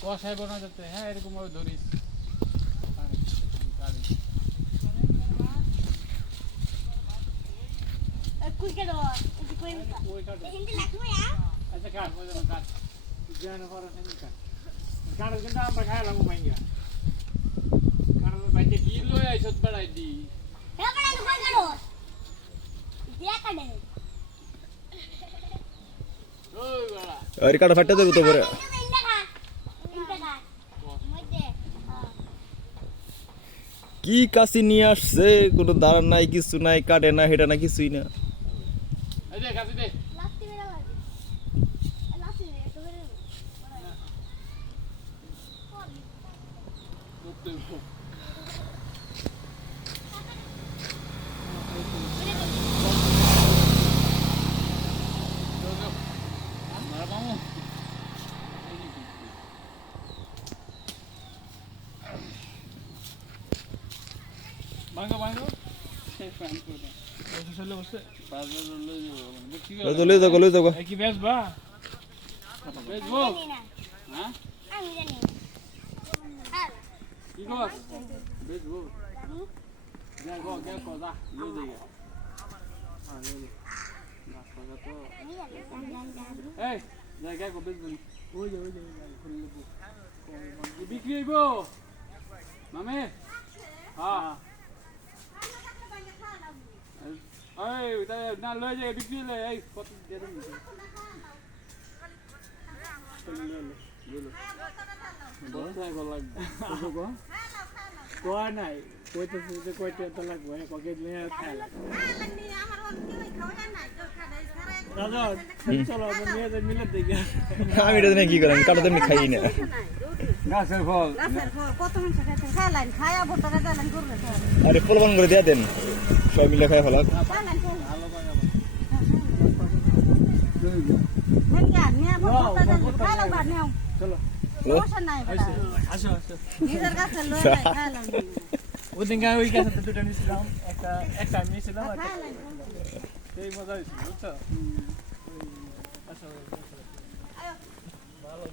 কষাই বানা যাচ্ছে হ্যাঁ এরকম ভাবে ধরিস আচ্ছা কাট কাট জানো করা কাট কাট কিন্তু আমরা খাইলাম মাইয়া কারণ বাইতে কি লই আইছত বাড়াই দি আর কাটা ফাটতে দেব তো পরে কি কাশি নিয়ে আসছে কোনো দাঁড়ান নাই কিছু নাই কাটে না হেটা না কিছুই না এই দে কাটি দে ভাঙো ভাঙো সেই ফ্যান করে দাও বসে চলে বসে বাজার লই যাবো লই যাও কি বেচবা বেচবো হ্যাঁ আমি জানি কি কর বেচবো যা গো কে কো যা লই যাই হ্যাঁ লই না কথা তো এই যা কে কো বেচবো ওই যে খুলে দেবো বিক্রি হইবো মামে হ্যাঁ এই না লই যাই বিক্রি লই এই কত দিয়ে দেন বলতে গো লাগবে গো কোয়া নাই কইতেছে যে কয়টা তো লাগবে ককে নিয়ে খাইলা দাদা চলো নিয়ে যাই মিলে দেখি আমি এটা কি করেন কাটা তো আমি খাই না গাছের ফল কত মানুষ খাইলেন খায়া ভোটারে দিলেন করবে আরে পোলবান করে দিয়ে দেন সবাই মিলে খাই ফেলা ওদিন ওই গাছে দুটো নিয়েছিলাম একটা নিয়েছিলাম সেই মজা হয়েছিল বুঝছো ভালো